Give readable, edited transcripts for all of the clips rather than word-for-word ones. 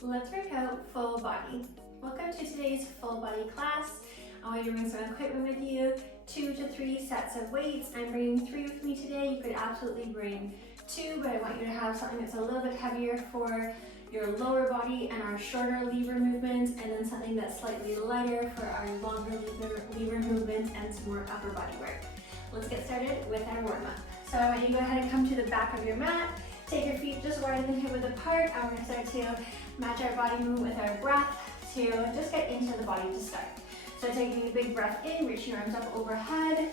Let's work out full body. Welcome to today's full body class. I want you to bring some equipment with you, 2 to 3 sets of weights. I'm bringing 3 with me today. You could absolutely bring 2, but I want you to have something that's a little bit heavier for your lower body and our shorter lever movements, and then something that's slightly lighter for our longer lever movements and some more upper body work. Let's get started with our warm-up. So I want you to go ahead and come to the back of your mat. Take your feet just wide and hip width apart, and we're going to start to match our body movement with our breath to just get into the body to start. So taking a big breath in, reach your arms up overhead,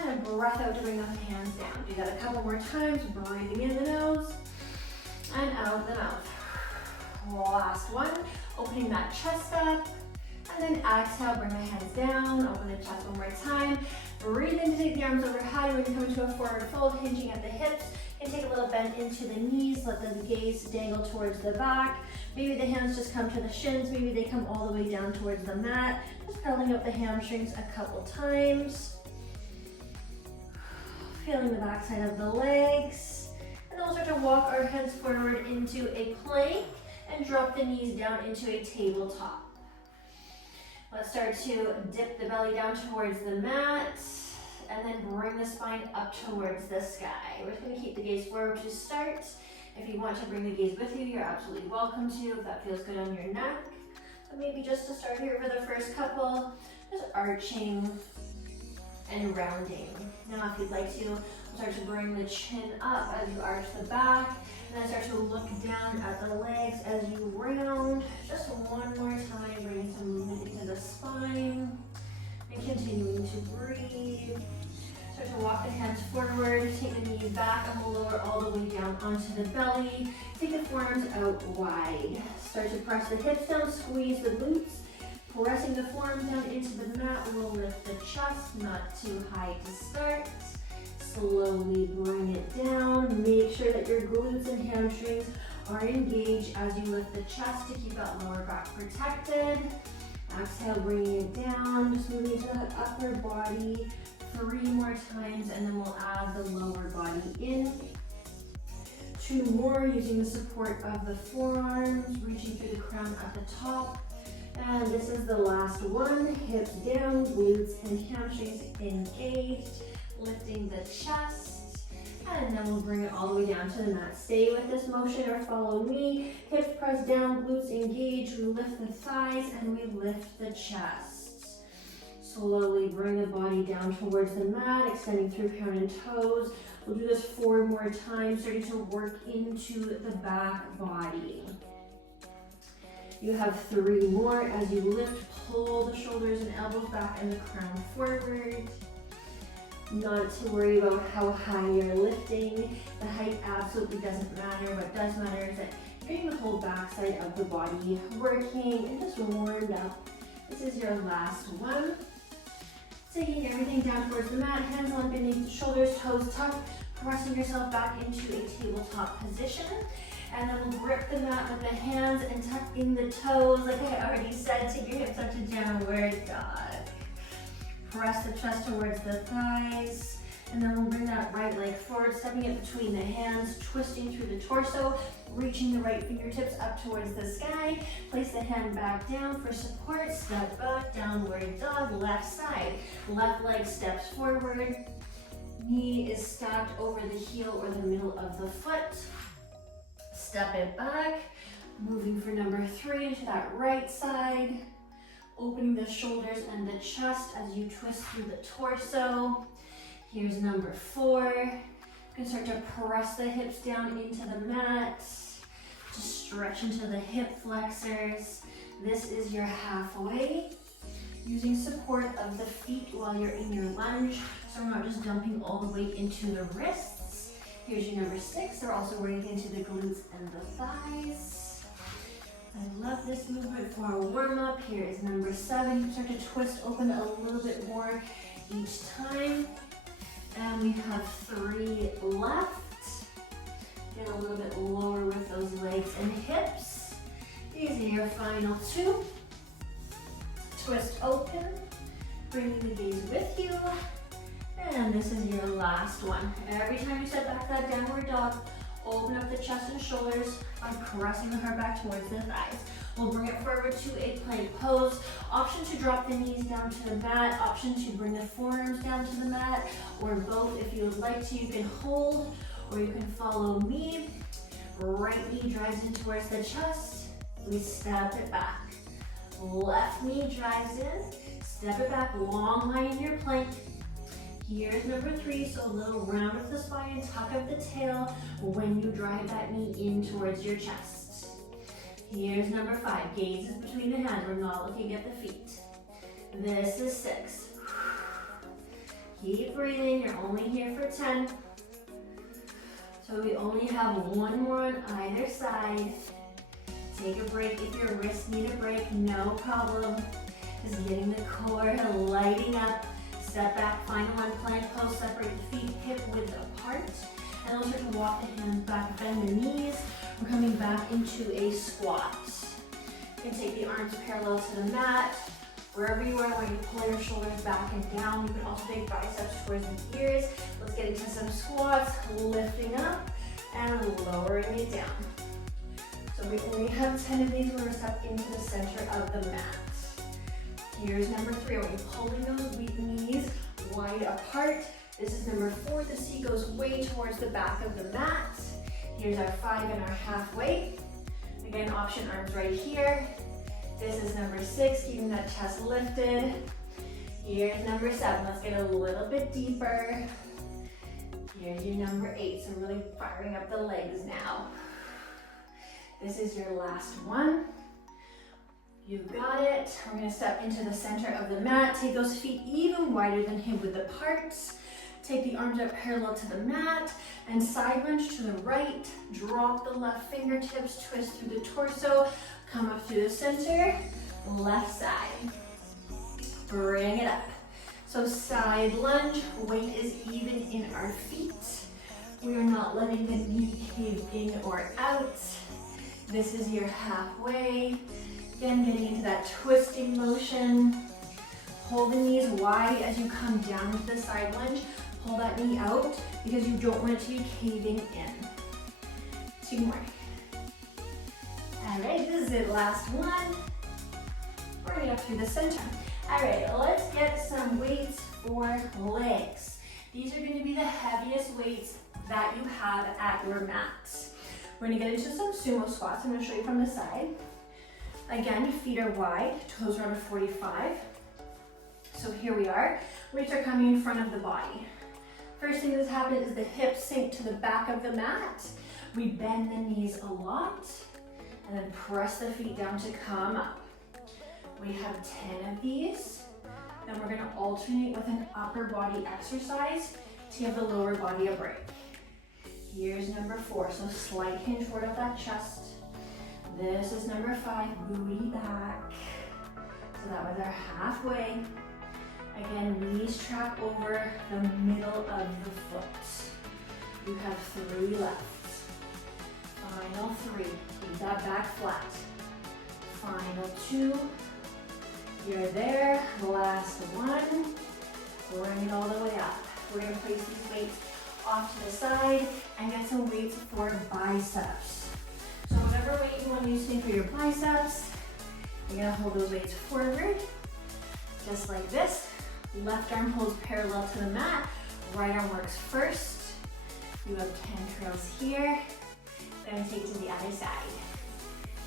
and a breath out to bring the hands down. Do that a couple more times, breathing in the nose and out the mouth. Last one, opening that chest up, and then exhale, bring the hands down, open the chest one more time. Breathe in to take the arms overhead. We're going to come into a forward fold, hinging at the hips. And take a little bend into the knees, let the gaze dangle towards the back. Maybe the hands just come to the shins, maybe they come all the way down towards the mat. Just curling up the hamstrings a couple times. Feeling the backside of the legs. And then we'll start to walk our hands forward into a plank and drop the knees down into a tabletop. Let's start to dip the belly down towards the mat. And then bring the spine up towards the sky. We're just going to keep the gaze forward to start. If you want to bring the gaze with you, you're absolutely welcome to, if that feels good on your neck. But maybe just to start here for the first couple, just arching and rounding. Now if you'd like to, start to bring the chin up as you arch the back, and then start to look down at the legs as you round. Just one more time, bringing some movement into the spine. And continuing to breathe. Start to walk the hands forward, take the knees back and lower all the way down onto the belly. Take the forearms out wide. Start to press the hips down, squeeze the glutes. Pressing the forearms down into the mat will lift the chest, not too high to start. Slowly bring it down. Make sure that your glutes and hamstrings are engaged as you lift the chest to keep that lower back protected. Exhale, bringing it down, just moving to that upper body 3 more times, and then we'll add the lower body in. 2 more using the support of the forearms, reaching through the crown at the top. And this is the last one, hips down, glutes and hamstrings engaged, lifting the chest. And then we'll bring it all the way down to the mat. Stay with this motion or follow me. Hips press down, glutes engage. We lift the thighs and we lift the chest. Slowly bring the body down towards the mat, extending through crown and toes. We'll do this 4 more times, starting to work into the back body. You have 3 more as you lift, pull the shoulders and elbows back and the crown forward. Not to worry about how high you're lifting. The height absolutely doesn't matter. What does matter is that you're getting the whole backside of the body working and just warmed up. This is your last one. Taking everything down towards the mat, hands on beneath the shoulders, toes tucked, pressing yourself back into a tabletop position. And then we'll grip the mat with the hands and tuck in the toes. Like I already said, take your hips up to downward dog. Press the chest towards the thighs, and then we'll bring that right leg forward, stepping it between the hands, twisting through the torso, reaching the right fingertips up towards the sky. Place the hand back down for support, step back, downward dog, left side. Left leg steps forward, knee is stacked over the heel or the middle of the foot. Step it back, moving for number 3 into that right side. Opening the shoulders and the chest as you twist through the torso. Here's number 4. You can start to press the hips down into the mat. Just stretch into the hip flexors. This is your halfway. Using support of the feet while you're in your lunge, so we're not just dumping all the weight into the wrists. Here's your number 6. They're also working into the glutes and the thighs. I love this movement for a warm-up. Here is number 7. You start to twist open a little bit more each time. And we have 3 left. Get a little bit lower with those legs and hips. These are your final 2. Twist open, bringing the gaze with you. And this is your last one. Every time you step back that downward dog, Open up the chest and shoulders by pressing the heart back towards the thighs. We'll bring it forward to a plank pose. Option to drop the knees down to the mat. Option to bring the forearms down to the mat, or both if you would like to. You can hold, or you can follow me. Right knee drives in towards the chest. We step it back. Left knee drives in. Step it back, long line in your plank. Here's number 3, so a little round of the spine, tuck of the tail when you drive that knee in towards your chest. Here's number 5, gazes between the hands, we're not looking at the feet. This is 6. Keep breathing, you're only here for 10. So we only have one more on either side. Take a break if your wrists need a break, no problem. Just getting the core lighting up. Step back, final one, plank pose, separate the feet hip width apart. And we'll start to walk the hands back, bend the knees. We're coming back into a squat. You can take the arms parallel to the mat. Wherever you are, when you pull your shoulders back and down, you can also take biceps towards the ears. Let's get into some squats, lifting up and lowering it down. So we only have 10 of these. We're gonna step into the center of the mat. Here's number 3, when you're pulling those weak knees wide apart. This is number 4, the C goes way towards the back of the mat. Here's our 5 and our halfway. Again, option arms right here. This is number 6, keeping that chest lifted. Here's number 7, let's get a little bit deeper. Here's your number 8, so really firing up the legs now. This is your last one. You got it. We're gonna step into the center of the mat. Take those feet even wider than hip width apart. Take the arms up parallel to the mat and side lunge to the right. Drop the left fingertips, twist through the torso, come up through the center, left side. Bring it up. So side lunge, weight is even in our feet. We are not letting the knee cave in or out. This is your halfway. Again, getting into that twisting motion. Pull the knees wide as you come down into the side lunge. Pull that knee out because you don't want it to be caving in. 2 more. All right, this is it, last one. We're gonna go through the center. All right, let's get some weights for legs. These are gonna be the heaviest weights that you have at your mat. We're gonna get into some sumo squats. I'm gonna show you from the side. Again, feet are wide, toes are on a 45. So here we are. Weights are coming in front of the body. First thing that's happened is the hips sink to the back of the mat. We bend the knees a lot and then press the feet down to come up. We have 10 of these. Then we're gonna alternate with an upper body exercise to give the lower body a break. Here's number 4, so slight hinge forward of that chest. This is number 5, booty back. So that was our halfway. Again, knees track over the middle of the foot. You have 3 left. Final 3, keep that back flat. Final 2, you're there. Last one, bring it all the way up. We're gonna place these weights off to the side and get some weights for biceps. So whatever weight you want to use for your biceps, you're gonna hold those weights forward, just like this. Left arm holds parallel to the mat, right arm works first. You have 10 curls here, then take to the other side.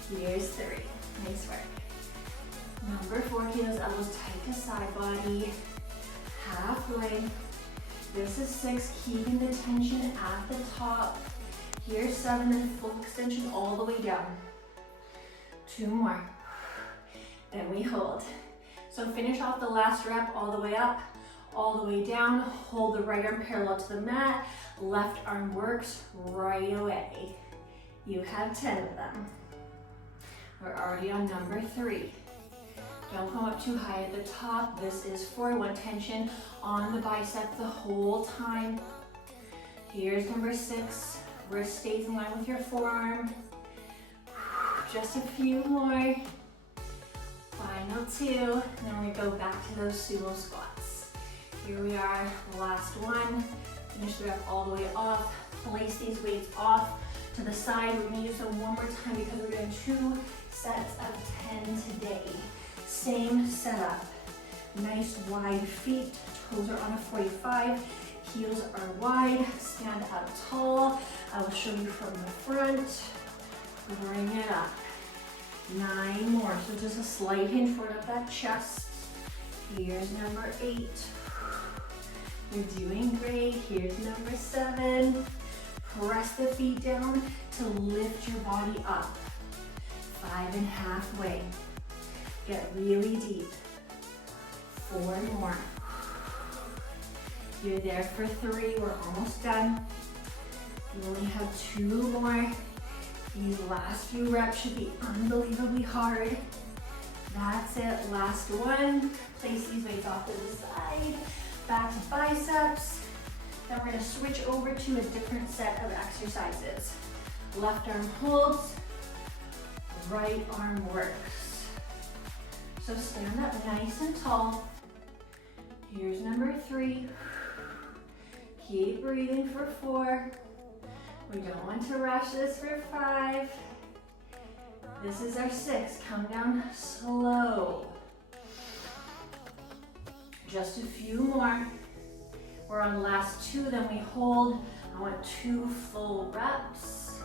Here's 3, nice work. Number 4, keep those elbows tight to side body, halfway. This is 6, keeping the tension at the top. Here's 7, and full extension all the way down. 2 more. Then we hold. So finish off the last rep all the way up, all the way down. Hold the right arm parallel to the mat. Left arm works right away. You have 10 of them. We're already on number 3. Don't come up too high at the top. This is for one tension on the bicep the whole time. Here's number 6. Wrist stays in line with your forearm. Just a few more. Final 2. And then we go back to those sumo squats. Here we are, last one. Finish the rep all the way off. Place these weights off to the side. We're gonna use them one more time because we're doing 2 sets of 10 today. Same setup. Nice wide feet, toes are on a 45, heels are wide, stand up tall. I will show you from the front. Bring it up. 9 more, so just a slight hinge forward of that chest. Here's number 8. You're doing great. Here's number 7. Press the feet down to lift your body up. 5 and halfway. Get really deep. 4 more. You're there for 3. We're almost done. You only have 2 more. These last few reps should be unbelievably hard. That's it. Last one. Place these weights off to the side. Back to biceps. Then we're going to switch over to a different set of exercises. Left arm holds. Right arm works. So stand up nice and tall. Here's number 3. Keep breathing for 4. We don't want to rush this for 5. This is our 6. Come down slow. Just a few more. We're on the last 2, then we hold. I want 2 full reps.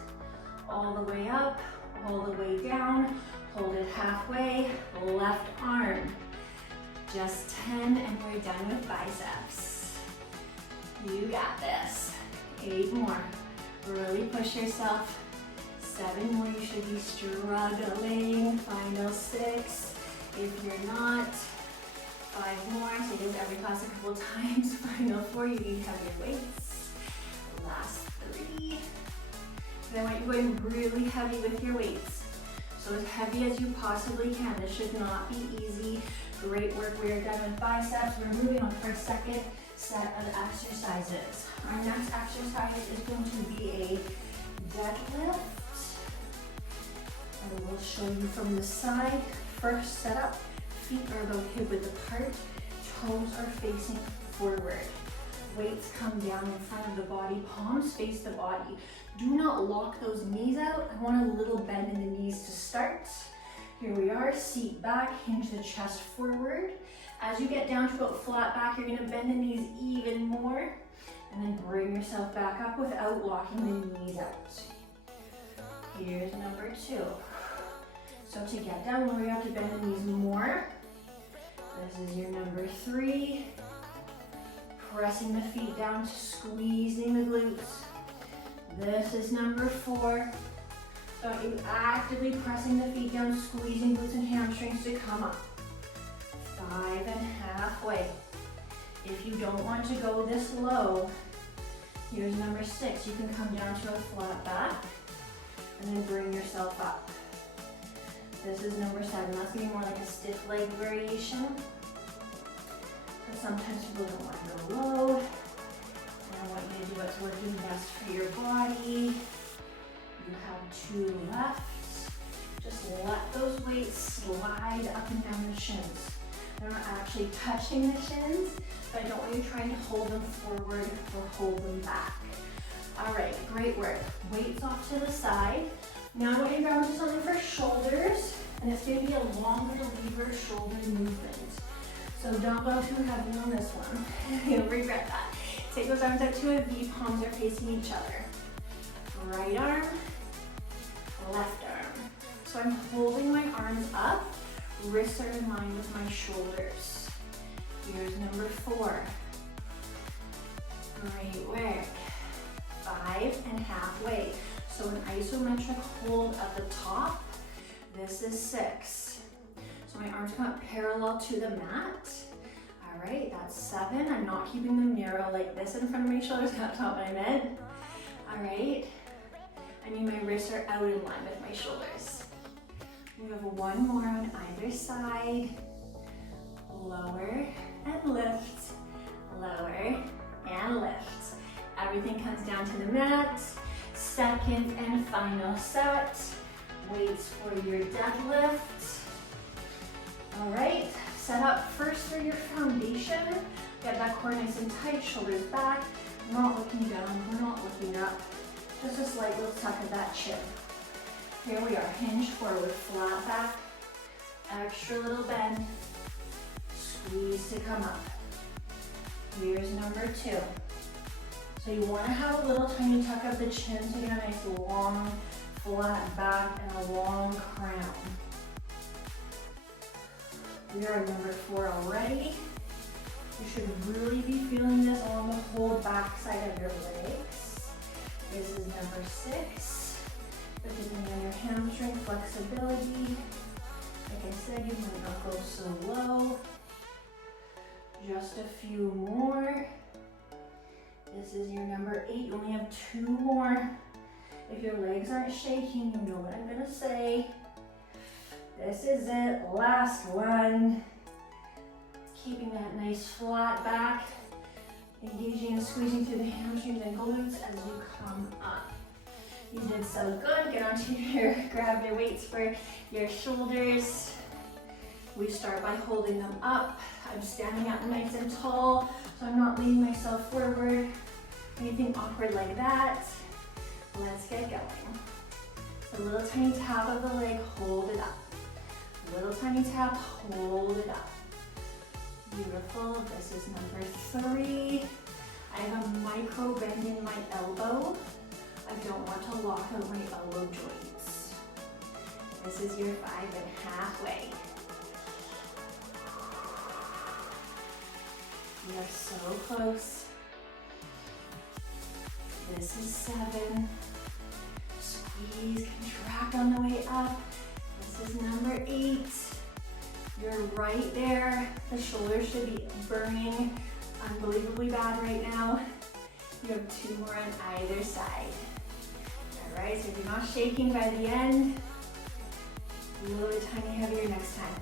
All the way up, all the way down. Hold it halfway. Left arm. Just 10 and we're done with biceps. You got this. 8 more. Really push yourself. 7 more, you should be struggling. Final 6. If you're not, 5 more. So do every class a couple times. Final 4, you need heavier weights. Last 3. Then I want you going really heavy with your weights. So as heavy as you possibly can. This should not be easy. Great work. We are done with biceps. We're moving on to our second set of exercises. Our next exercise is going to be a deadlift. I will show you from the side. First setup, feet are about hip width apart, toes are facing forward. Weights come down in front of the body, palms face the body. Do not lock those knees out. I want a little bend in the knees to start. Here we are, seat back, hinge the chest forward. As you get down to about flat back, you're gonna bend the knees even more, and then bring yourself back up without locking the knees out. Here's number 2. So to get down low, you have to bend the knees more. This is your number 3. Pressing the feet down, squeezing the glutes. This is number 4. So you actively pressing the feet down, squeezing glutes and hamstrings to come up. 5 and halfway. If you don't want to go this low, here's number 6. You can come down to a flat back and then bring yourself up. This is number 7. That's gonna be more like a stiff leg variation. But sometimes people don't want to go low. And I want you to do what's working best for your body. You have 2 left. Just let those weights slide up and down the shins. They're not actually touching the shins, but I don't want you trying to hold them forward or hold them back. All right, great work. Weights off to the side. Now I want you to grab into something for shoulders, and it's going to be a longer lever shoulder movement. So dumbbell too heavy on this one. You'll regret that. Take those arms out to a V, palms are facing each other. Right arm, left arm. So I'm holding my arms up, wrists are in line with my shoulders. Here's number 4. Great work. 5 and halfway. So an isometric hold at the top. This is 6. So my arms come up parallel to the mat. All right, that's 7. I'm not keeping them narrow like this in front of my shoulders. That's not what I meant. All right. I mean my wrists are out in line with my shoulders. We have 1 more on either side. Lower and lift. Lower and lift. Everything comes down to the mat. Second and final set. Weights for your deadlift. All right, set up first for your foundation. Get that core nice and tight, shoulders back. We're not looking down, we're not looking up. Just a slight little tuck of that chin. Here we are, hinge forward, flat back, extra little bend, squeeze to come up. Here's number 2. So you want to have a little tiny tuck of the chin so you get a nice long, flat back and a long crown. We are at number 4 already. You should really be feeling this along the whole back side of your legs. This is number 6. Depending on your hamstring flexibility. Like I said, you might not go so low. Just a few more. This is your number 8. You only have 2 more. If your legs aren't shaking, you know what I'm gonna say. This is it, last one. Keeping that nice flat back, engaging and squeezing through the hamstrings and glutes as you come up. You did so good. Get onto your, grab your weights for your shoulders. We start by holding them up. I'm standing up nice and tall, so I'm not leaning myself forward. Anything awkward like that. Let's get going. A little tiny tap of the leg, hold it up. Little tiny tap, hold it up. Beautiful. This is number 3. I have a micro bend in my elbow. I don't want to lock out my elbow joints. This is your 5.5 way. We are so close. This is 7. Squeeze, contract on the way up. This is number 8. You're right there. The shoulders should be burning unbelievably bad right now. You have 2 more on either side. All right, so if you're not shaking by the end, a little bit tiny heavier next time.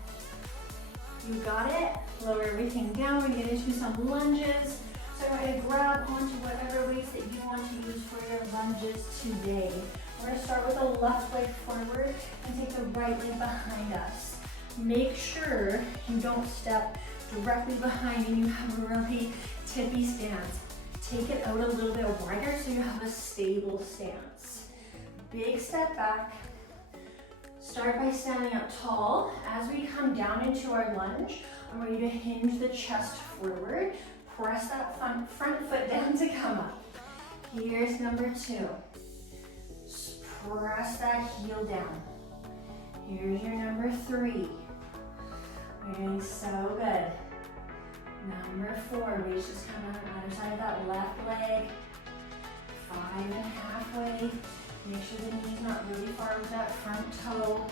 You got it. Lower everything down. We're gonna get into some lunges. So we're gonna grab onto whatever weights that you want to use for your lunges today. We're gonna start with the left leg forward and take the right leg behind us. Make sure you don't step directly behind and you have a really tippy stance. Take it out a little bit wider so you have a stable stance. Big step back. Start by standing up tall. As we come down into our lunge, I want you to hinge the chest forward. Press that front foot down to come up. Here's number 2. Press that heel down. Here's your number 3. You're doing so good. Number 4, reach just come on the other side of that left leg. 5.5 way. Make sure the knee's not really far with that front toe.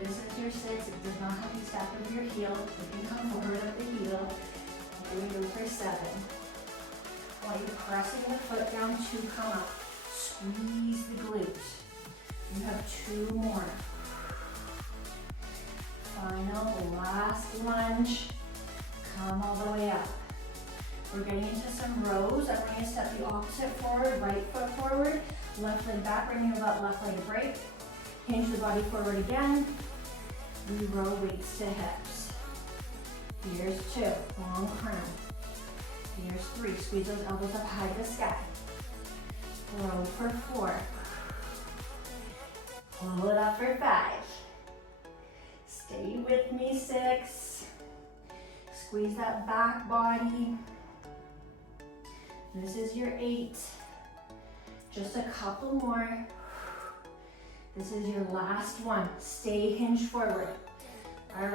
This is your 6. It does not have to step with your heel. You can come forward at the heel. Here we go for 7. I want you pressing the foot down to come up. Squeeze the glute. You have 2 more. Final, last lunge. Come all the way up. We're getting into some rows. I'm going to step the opposite forward, right foot forward, left leg back, bringing about left leg break. Hinge the body forward again. We row weights to hips. Here's 2, long crown. Here's 3, squeeze those elbows up high to the sky. Row for 4. Pull it up for 5. Stay with me, 6. Squeeze that back body. This is your 8. Just a couple more. This is your last one. Stay hinged forward. All right.